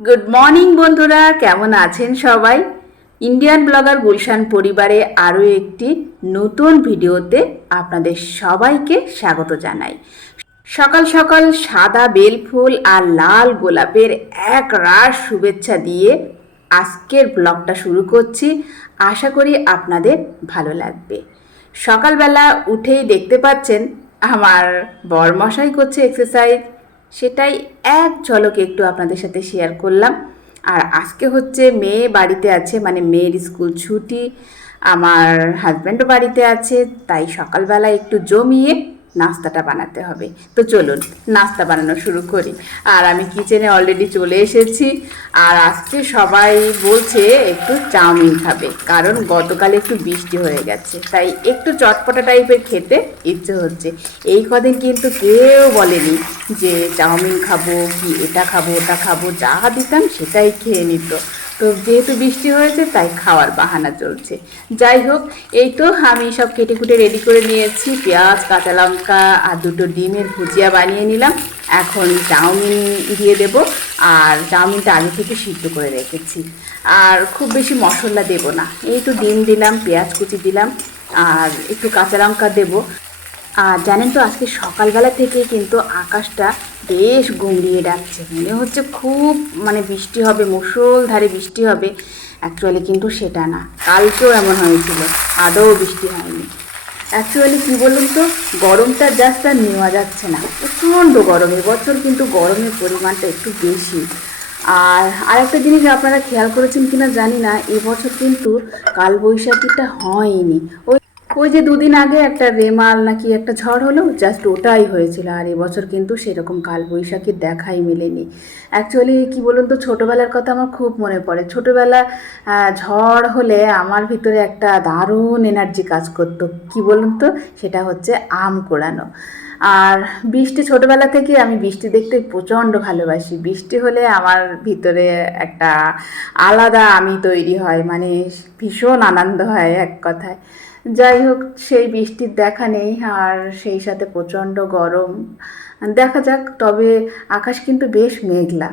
Good morning বন্ধুরা। কেমন আছেন সবাই? ইন্ডিয়ান ব্লগার গুলশান পরিবারে আরও একটি নতুন ভিডিওতে আপনাদের সবাইকে স্বাগত জানাই। সকাল সকাল সাদা বেলফুল আর লাল গোলাপের এক রাস শুভেচ্ছা দিয়ে আজকের ব্লগটা শুরু করছি। আশা করি আপনাদের ভালো লাগবে। সকালবেলা উঠেই দেখতে পাচ্ছেন, আমার বরমশাই করছে এক্সারসাইজ সেটাই এক ঝলকে একটু আপনাদের সাথে শেয়ার করলাম। আর আজকে হচ্ছে মেয়ে বাড়িতে আছে মানে মেয়ের স্কুল ছুটি, আমার হাজব্যান্ডও বাড়িতে আছে, তাই সকালবেলা একটু জমিয়ে নাস্তাটা বানাতে হবে। তো চলুন, নাস্তা বানানো শুরু করি। আর আমি কিচেনে অলরেডি চলে এসেছি। আর আজকে সবাই বলছে একটু চাউমিন খাবে, কারণ গতকাল একটু বৃষ্টি হয়ে গেছে। তাই একটু চটপটা টাইপের খেতে ইচ্ছে হচ্ছে। এই কদিন কিন্তু কেউ বলেনি যে চাউমিন খাব কি এটা খাব ওটা খাব, যা দিতাম সেটাই খেয়ে নিত। তো যেহেতু বৃষ্টি হয়েছে, তাই খাওয়ার বাহানা চলছে। যাই হোক, এই তো আমি সব কেটে কুটে রেডি করে নিয়েছি। পেঁয়াজ, কাঁচা লঙ্কা আর দুটো ডিমের ভুজিয়া বানিয়ে নিলাম। এখন চাউমিন দিয়ে দেব। আর চাউমিনটা আগে থেকে সিদ্ধ করে রেখেছি। আর খুব বেশি মশলা দেব না। এই তো ডিম দিলাম, পেঁয়াজ কুচি দিলাম। আর একটু কাঁচা লঙ্কা দেবো। আর জানেন তো, আজকে সকালবেলা থেকে কিন্তু আকাশটা বেশ গুমড়িয়ে ডাকছে। মনে হচ্ছে খুব মানে বৃষ্টি হবে, মুষলধারে বৃষ্টি হবে। অ্যাকচুয়ালি কিন্তু সেটা না, কালকেও এমন হয়েছিল, আদৌ বৃষ্টি হয়নি। অ্যাকচুয়ালি কী বলুন তো, গরমটা জাস্ট আর নেওয়া যাচ্ছে না, প্রচণ্ড গরম। এবছর কিন্তু গরমের পরিমাণটা একটু বেশি। আর আরেকটা জিনিস আপনারা খেয়াল করেছেন কিনা জানি না, এবছর কিন্তু কালবৈশাখীটা হয়নি। ওই ওই যে দুদিন আগে একটা রেমাল নাকি একটা ঝড় হলো জাস্ট ওটাই হয়েছিল। আর এবছর কিন্তু সেরকম কালবৈশাখীর দেখাই মেলেনি। অ্যাকচুয়ালি কি বলুন তো, ছোটোবেলার কথা আমার খুব মনে পড়ে। ছোটোবেলা ঝড় হলে আমার ভিতরে একটা দারুণ এনার্জি কাজ করতো। কি বলুন তো, সেটা হচ্ছে আম কোড়ানো আর বৃষ্টি ছোটোবেলা থেকে আমি বৃষ্টি দেখতে প্রচণ্ড ভালোবাসি। বৃষ্টি হলে আমার ভিতরে একটা আলাদা আমি তৈরি হয় মানে ভীষণ আনন্দ হয় এক কথায়। যাই হোক, সেই বৃষ্টির দেখা নেই আর সেই সাথে প্রচণ্ড গরম। দেখা যাক, তবে আকাশ কিন্তু বেশ মেঘলা।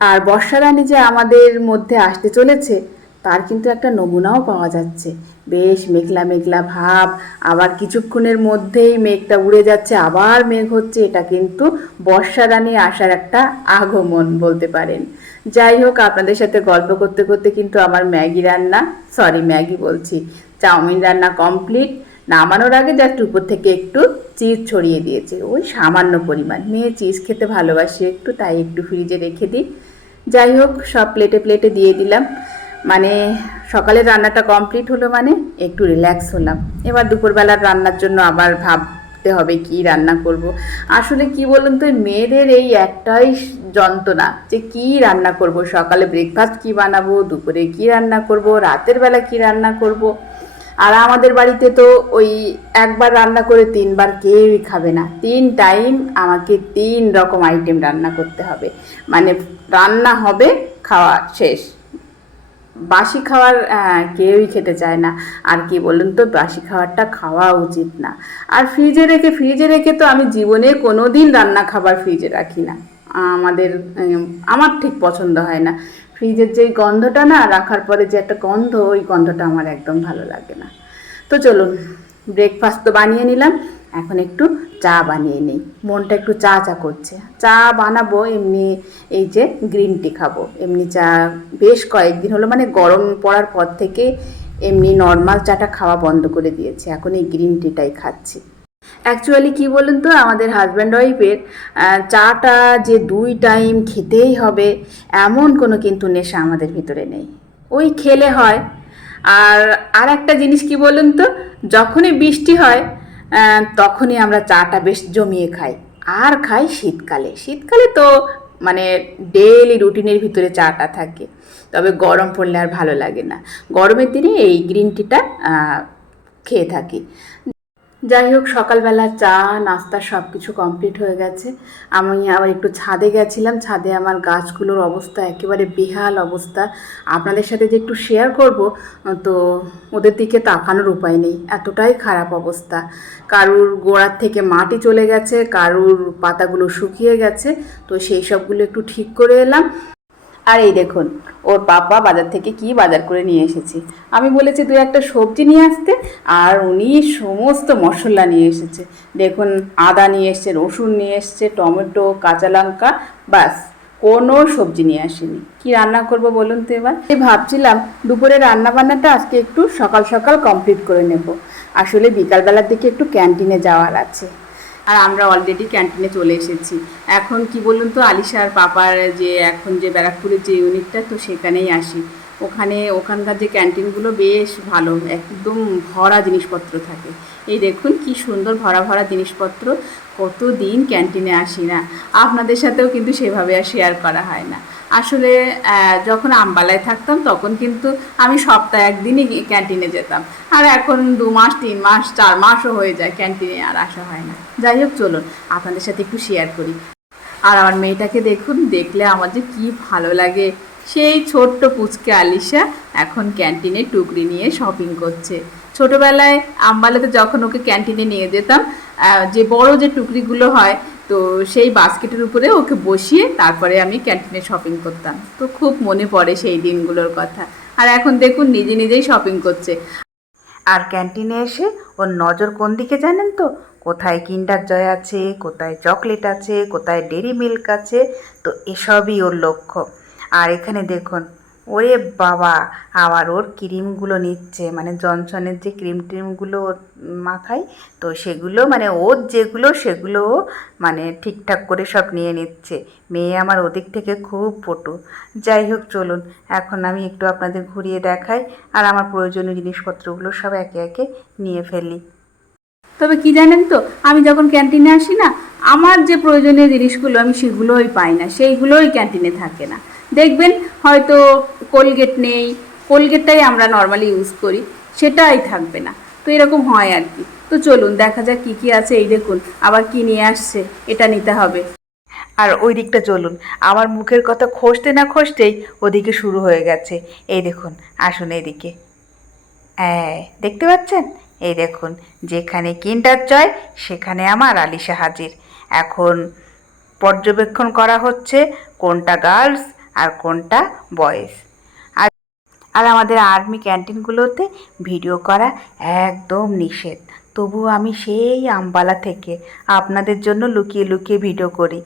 আর বর্ষারানী যে আমাদের মধ্যে আসতে চলেছে, তার কিন্তু একটা নমুনাও পাওয়া যাচ্ছে। বেশ মেঘলা মেঘলা ভাব, আবার কিছুক্ষণের মধ্যেই মেঘটা উড়ে যাচ্ছে, আবার মেঘ হচ্ছে, এটা কিন্তু বর্ষারানী আসার একটা আগমন বলতে পারেন। যাই হোক, আপনাদের সাথে গল্প করতে করতে কিন্তু আমার ম্যাগি রান্না সরি ম্যাগি বলছি চাউমিন রান্না কমপ্লিট নামানোর আগে জাস্ট উপর থেকে একটু চিজ ছড়িয়ে দিয়েছে। ওই সামান্য পরিমাণ। মেয়ে চিজ খেতে ভালোবাসে একটু, তাই একটু ফ্রিজে রেখে দিই। যাই হোক, সব প্লেটে প্লেটে দিয়ে দিলাম। মানে সকালের রান্নাটা কমপ্লিট হলো মানে একটু রিল্যাক্স হলাম। এবার দুপুরবেলার রান্নার জন্য আবার ভাবতে হবে কি রান্না করব। আসলে কি বলুন তো, মেয়েদের এই একটাই যন্ত্রণা যে কি রান্না করব, সকালে ব্রেকফাস্ট কি বানাবো, দুপুরে কি রান্না করব, রাতের বেলা কি রান্না করব। আর আমাদের বাড়িতে তো ওই একবার রান্না করে তিনবার কেউই খাবে না। তিন টাইম আমাকে তিন রকম আইটেম রান্না করতে হবে। মানে রান্না হবে, খাওয়া শেষ। বাসি খাওয়ার কেউই খেতে চায় না। আর কি বলুন তো, বাসি খাবারটা খাওয়া উচিত না। আর ফ্রিজে রেখে ফ্রিজে রেখে তো আমি জীবনে কোনো দিন রান্না খাবার ফ্রিজে রাখি না। আমাদের আমার ঠিক পছন্দ হয় না। ফ্রিজের যেই গন্ধটা না রাখার পরে যে একটা গন্ধ, ওই গন্ধটা আমার একদম ভালো লাগে না। তো চলুন ব্রেকফাস্ট তো বানিয়ে নিলাম, এখন একটু চা বানিয়ে নিই। মনটা একটু চা চা করছে। চা বানাবো, এমনি এই যে গ্রিন টি খাব। এমনি চা বেশ কয়েকদিন হলো মানে গরম পড়ার পর থেকে এমনি নর্মাল চাটা খাওয়া বন্ধ করে দিয়েছি। এখন এই গ্রিন টিটাই খাচ্ছি। অ্যাকচুয়ালি কি বলুন তো, আমাদের হাজব্যান্ড ওয়াইফের চাটা যে দুই টাইম খেতেই হবে, এমন কোনো কিন্তু নেশা আমাদের ভিতরে নেই। ওই খেলে হয়। আর আর একটা জিনিস কি বলুন তো, যখনই বৃষ্টি হয় তখনই আমরা চাটা বেশ জমিয়ে খাই। আর খাই শীতকালে। শীতকালে তো মানে ডেলি রুটিনের ভিতরে চাটা থাকে। তবে গরম পড়লে আর ভালো লাগে না। গরমের দিনে এই গ্রিন টিটা খেয়ে থাকি। যাই হোক, সকালবেলা চা, নাস্তা সব কিছু কমপ্লিট হয়ে গেছে। আমি আবার একটু ছাদে গেছিলাম। ছাদে আমার গাছগুলোর অবস্থা একেবারে বেহাল অবস্থা। আপনাদের সাথে যে একটু শেয়ার করব, তো ওদের দিকে তাকানোর উপায় নেই। এতটাই খারাপ অবস্থা। কারুর গোড়ার থেকে মাটি চলে গেছে, কারুর পাতাগুলো শুকিয়ে গেছে, তো সেই সবগুলো একটু ঠিক করে এলাম। আর এই দেখুন, ওর পাপা বাজার থেকে কি বাজার করে নিয়ে এসেছে। আমি বলেছি দু একটা সবজি নিয়ে আসতে। আর উনি সমস্ত মশলা নিয়ে এসেছে। দেখুন, আদা নিয়ে এসছে, রসুন নিয়ে এসছে, টমেটো, কাঁচা লঙ্কা বাস কোনো সবজি নিয়ে আসেনি। কি রান্না করব বলুন তো এবার? ভাবছিলাম, দুপুরে রান্না বান্নাটা আজকে একটু সকাল সকাল কমপ্লিট করে নেব। আসলে বিকালবেলার দিকে একটু ক্যান্টিনে যাওয়ার আছে। আর আমরা অলরেডি ক্যান্টিনে চলে এসেছি। এখন কি বলুন তো আলিশার পাপার যে এখন যে ব্যারাকপুরের যে ইউনিটটা তো সেখানেই আসি। ওখানে ওখানকার যে ক্যান্টিনগুলো বেশ ভালো, একদম ভরা জিনিসপত্র থাকে। এই দেখুন কি সুন্দর ভরা ভরা জিনিসপত্র। কতদিন ক্যান্টিনে আসি না? আপনাদের সাথেও কিন্তু সেভাবে আর শেয়ার করা হয় না। আসলে যখন আমবালায় থাকতাম, তখন কিন্তু আমি সপ্তাহে একদিনই ক্যান্টিনে যেতাম। আর এখন দু মাস, তিন মাস, চার মাসও হয়ে যায় ক্যান্টিনে আর আসা হয় না। যাই হোক, চলুন, আপনাদের সাথে একটু শেয়ার করি। আর আমার মেয়েটাকে দেখুন, দেখলে আমার যে কী ভালো লাগে। সেই ছোট্ট পুচকে আলিশা এখন ক্যান্টিনে টুকরি নিয়ে শপিং করছে। ছোটবেলায় আম্বালাতে যখন ওকে ক্যান্টিনে নিয়ে যেতাম যে বড় যে টুকরিগুলো হয়, তো সেই বাস্কেটের উপরে ওকে বসিয়ে তারপরে আমি ক্যান্টিনে শপিং করতাম। তো খুব মনে পড়ে সেই দিনগুলোর কথা। আর এখন দেখুন, নিজে নিজেই শপিং করছে। আর ক্যান্টিনে এসে ওর নজর কোন দিকে জানেন তো? কোথায় কিন্ডার জয় আছে, কোথায় চকলেট আছে, কোথায় ডেরি মিল্ক আছে, তো এসবই ওর লক্ষ্য। আর এখানে দেখুন ওরে বাবা, আবার ওর ক্রিমগুলো নিচ্ছে মানে জনসনের যে ক্রিম ট্রিমগুলো ওর মাথায়, তো সেগুলো মানে ওর যেগুলো, সেগুলো মানে ঠিকঠাক করে সব নিয়ে নিচ্ছে। মেয়ে আমার ওদিক থেকে খুব পটু। যাই হোক, চলুন, এখন আমি একটু আপনাদের ঘুরিয়ে দেখাই, আর আমার প্রয়োজনীয় জিনিসপত্রগুলো সব একে একে নিয়ে ফেলি। তবে কি জানেন তো, আমি যখন ক্যান্টিনে আসি না, আমার যে প্রয়োজনীয় জিনিসগুলো আমি সেগুলোই পাই না, সেইগুলোই ক্যান্টিনে থাকে না। দেখবেন হয়তো কোলগেট নেই কোলগেটটাই আমরা নর্মালি ইউজ করি, সেটাই থাকবে না। তো এরকম হয় আর কি। তো চলুন, দেখা যাক কী কী আছে। এই দেখুন, আবার কি নিয়ে আসছে, এটা নিতে হবে। আর ওই দিকটা চলুন, আমার মুখের কথা খসতে না খসতেই ওদিকে শুরু হয়ে গেছে। এই দেখুন, আসুন এদিকে হ্যাঁ দেখতে পাচ্ছেন? এই দেখুন, যেখানে কিন্ডার জয়, সেখানে আমার আলিশা হাজির। এখন পর্যবেক্ষণ করা হচ্ছে কোনটা গার্লস আর কোনটা বয়েস। আর আর আমাদের আর্মি ক্যান্টিনগুলোতে ভিডিও করা একদম নিষেধ। তবু আমি সেই আমবালা থেকে আপনাদের জন্য লুকিয়ে লুকিয়ে ভিডিও করি।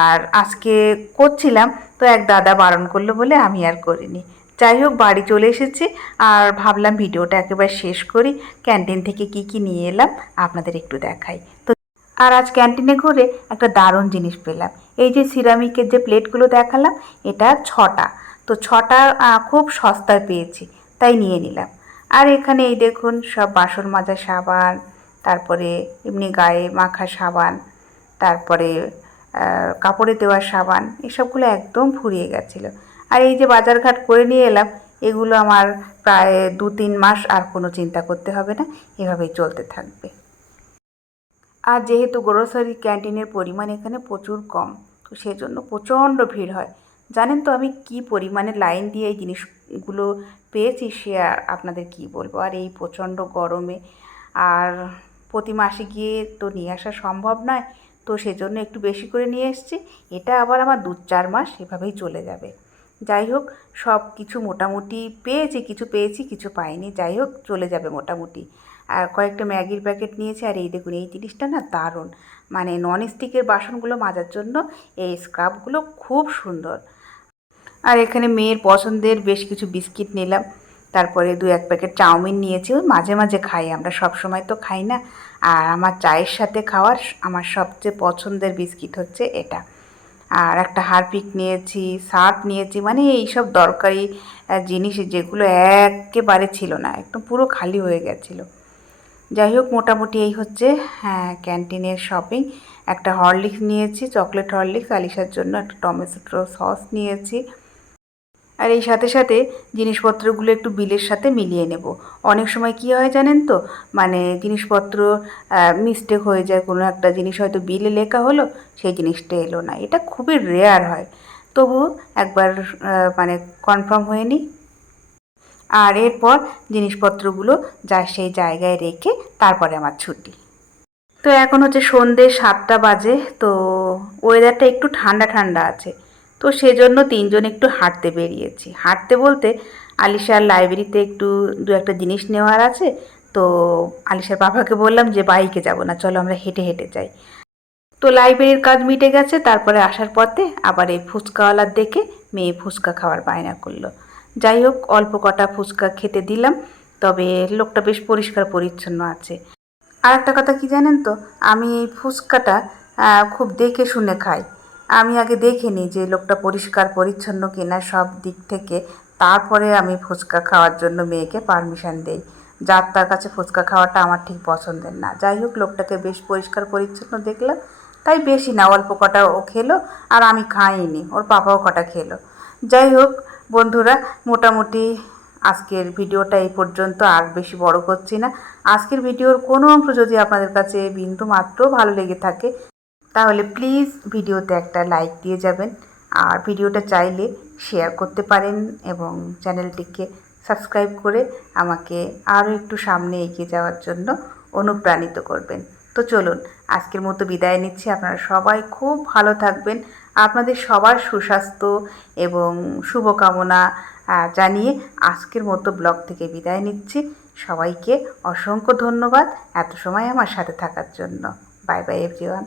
আর আজকে করছিলাম, তো এক দাদা বারণ করল বলে আমি আর করিনি। যাই হোক, বাড়ি চলে এসেছি, আর ভাবলাম ভিডিওটা একেবারে শেষ করি। ক্যান্টিন থেকে কি কি নিয়ে এলাম, আপনাদের একটু দেখাই। তো, আর আজ ক্যান্টিনে ঘুরে একটা দারুণ জিনিস পেলাম। এই যে সিরামিকের যে প্লেটগুলো দেখালাম, এটা ছটা। তো ছটা খুব সস্তায় পেয়েছি, তাই নিয়ে নিলাম। আর এখানে এই দেখুন, সব বাসন মাজা সাবান, তারপরে এমনি গায়ে মাখা সাবান, তারপরে কাপড়ে দেওয়ার সাবান, এসবগুলো একদম ফুরিয়ে গেছিল। আর এই যে বাজারঘাট করে নিয়ে এলাম, এগুলো আমার প্রায় দু তিন মাস আর কোনো চিন্তা করতে হবে না, এভাবেই চলতে থাকবে। আর যেহেতু গ্রোসারি ক্যান্টিনের পরিমাণ এখানে প্রচুর কম তো সেজন্য প্রচণ্ড ভিড় হয়। জানেন তো আমি কি পরিমাণে লাইন দিয়ে এই জিনিসগুলো পেয়েছি সে আর আপনাদের কি বলব? আর এই প্রচণ্ড গরমে আর প্রতি মাসে গিয়ে তো নিয়ে আসা সম্ভব নয়, তো সেজন্য একটু বেশি করে নিয়ে এসেছি। এটা আবার আমার দু চার মাস এভাবেই চলে যাবে। যাই হোক সব কিছু মোটামুটি পেয়েছি, কিছু পেয়েছি, কিছু পাইনি। যাই হোক, চলে যাবে মোটামুটি। আর কয়েকটা ম্যাগির প্যাকেট নিয়েছি আর এই দেখুন, এই জিনিসটা না দারুণ। মানে নন স্টিকের বাসনগুলো মাজার জন্য এই স্ক্রাবগুলো খুব সুন্দর। আর এখানে মেয়ের পছন্দের বেশ কিছু বিস্কিট নিলাম। তারপরে দু এক প্যাকেট চাউমিন নিয়েছি, ওই মাঝে মাঝে খাই। আমরা সব সময় তো খাই না। আর আমার চায়ের সাথে খাওয়ার আমার সবচেয়ে পছন্দের বিস্কিট হচ্ছে এটা। আর একটা হারপিক নিয়েছি, সার্ফ নিয়েছি মানে এইসব দরকারি জিনিস যেগুলো একেবারে ছিল না, একদম পুরো খালি হয়ে গেছিল। যাই হোক, মোটামুটি এই হচ্ছে হ্যাঁ ক্যান্টিনের শপিং। একটা হরলিক্স নিয়েছি, চকলেট হরলিক্স, আলিশার জন্য একটা টমেটো সস নিয়েছি। আর এই সাথে সাথে জিনিসপত্রগুলো একটু বিলের সাথে মিলিয়ে নেব। অনেক সময় কি হয় জানেন তো? মানে জিনিসপত্র মিস্টেক হয়ে যায়, কোনো একটা জিনিস হয়তো বিলে লেখা হলো, সেই জিনিসটা এলো না। এটা খুবই রেয়ার হয়। তবু একবার মানে কনফার্ম হয়ে নিই। আর এরপর জিনিসপত্রগুলো যা সেই জায়গায় রেখে তারপরে আমার ছুটি। তো এখন হচ্ছে সন্ধে সাতটা বাজে, তো ওয়েদারটা একটু ঠান্ডা ঠান্ডা আছে। তো সেজন্য তিনজন একটু হাঁটতে বেরিয়েছি। হাঁটতে বলতে আলিশার লাইব্রেরিতে একটু দু একটা জিনিস নেওয়ার আছে, তো আলিশার বাবাকে বললাম যে বাইকে যাব না, চলো আমরা হেঁটে হেঁটে যাই। তো লাইব্রেরির কাজ মিটে গেছে, তারপরে আসার পথে আবার এই ফুচকাওয়ালার দেখে মেয়ে ফুচকা খাওয়ার বায়না করল। যাই হোক অল্প কটা ফুচকা খেতে দিলাম, তবে লোকটা বেশ পরিষ্কার পরিচ্ছন্ন আছে। আর একটা কথা কি জানেন তো, আমি এই ফুচকাটা খুব দেখে শুনে খাই। আমি আগে দেখে নিই যে লোকটা পরিষ্কার পরিচ্ছন্ন কিনা সব দিক থেকে, তারপরে আমি ফুচকা খাওয়ার জন্য মেয়েকে পারমিশন দেই। যার, তার কাছে ফুচকা খাওয়াটা আমার ঠিক পছন্দের না। যাই হোক লোকটাকে বেশ পরিষ্কার পরিচ্ছন্ন দেখলাম, তাই বেশি না, অল্প কটা ও খেলো, আর আমি খাইনি, ওর পাপাও কটা খেলো। যাই হোক বন্ধুরা, মোটামুটি আজকের ভিডিওটা এই পর্যন্ত, আর বেশি বড় করছি না। আজকের ভিডিওর কোনো অংশ যদি আপনাদের কাছে বিন্দু মাত্র ভালো লেগে থাকে, তাহলে প্লিজ ভিডিওতে একটা লাইক দিয়ে যাবেন। আর ভিডিওটা চাইলে শেয়ার করতে পারেন এবং চ্যানেলটিকে সাবস্ক্রাইব করে আমাকে আরও একটু সামনে এগিয়ে যাওয়ার জন্য অনুপ্রাণিত করবেন। তো চলুন, আজকের মতো বিদায় নিচ্ছি। আপনারা সবাই খুব ভালো থাকবেন। আপনাদের সবার সুস্বাস্থ্য এবং শুভকামনা জানিয়ে আজকের মতো ব্লগ থেকে বিদায় নিচ্ছি। সবাইকে অসংখ্য ধন্যবাদ এত সময় আমার সাথে থাকার জন্য। Bye bye everyone